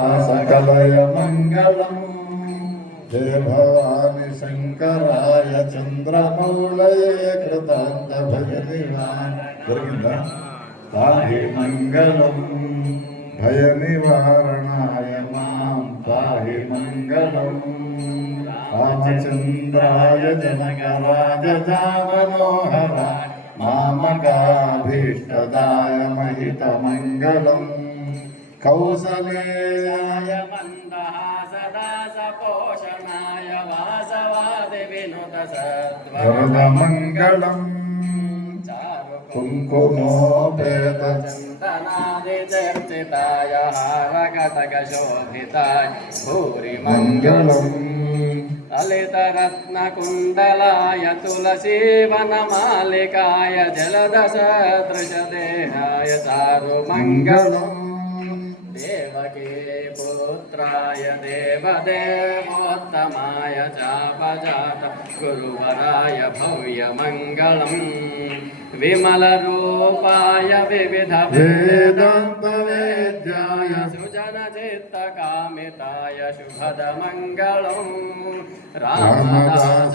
सकलय मङ्गलम् जय भवानि शङ्कराय चन्द्रमौलये कृतान्त भजनिवारणाय पाहि मङ्गलम् भयनिवारणाय मां पाहि मङ्गलम् रामचन्द्राय जनकराजधामनोहराय मामकाभीष्टदाय महितमङ्गलम् कौसलेयाय मन्दहासदासपोषणाय वासवादिविनुतसद्वरदमङ्गलम् कुङ्कुमोपेतचन्दनादिचर्चिताय हारकटकशोभिताय भूरिमङ्गलम् ललितरत्नकुण्डलाय तुलसीवनमालिकाय जलदसदृशदेहाय चारुमङ्गलम् देवकी पुत्राय देवदेवोत्तमाय चापजात गुरुवराय भव्यमङ्गलम् विमलरूपाय विविधवेदान्तवेद्याय सुजनचित्तकामिताय शुभदमङ्गलम्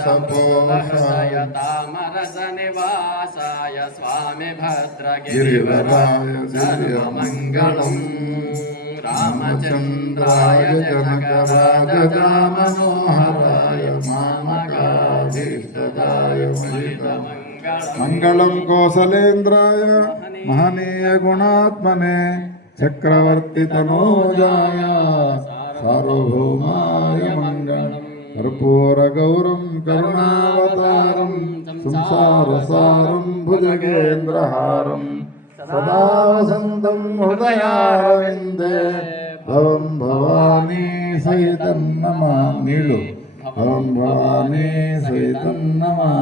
रामदासपोषाय तामरसनिवासाय स्वामी भद्रगिरिवराय सर्वमङ्गलम् रामचन्द्राय जनकराजधामनोहराय मामकाभीष्टदाय मङ्गलं कौसलेन्द्राय महनीय गुणात्मने चक्रवर्तितनूजाय सार्वभौमाय मङ्गलम् कर्पूरगौरं करुणावतारं संसारसारं भुजगेन्द्रहारं सदा वसन्तं हृदयारविन्दे भवं भवानी सहितं नमामि भवं भवानी सहितं नमामि।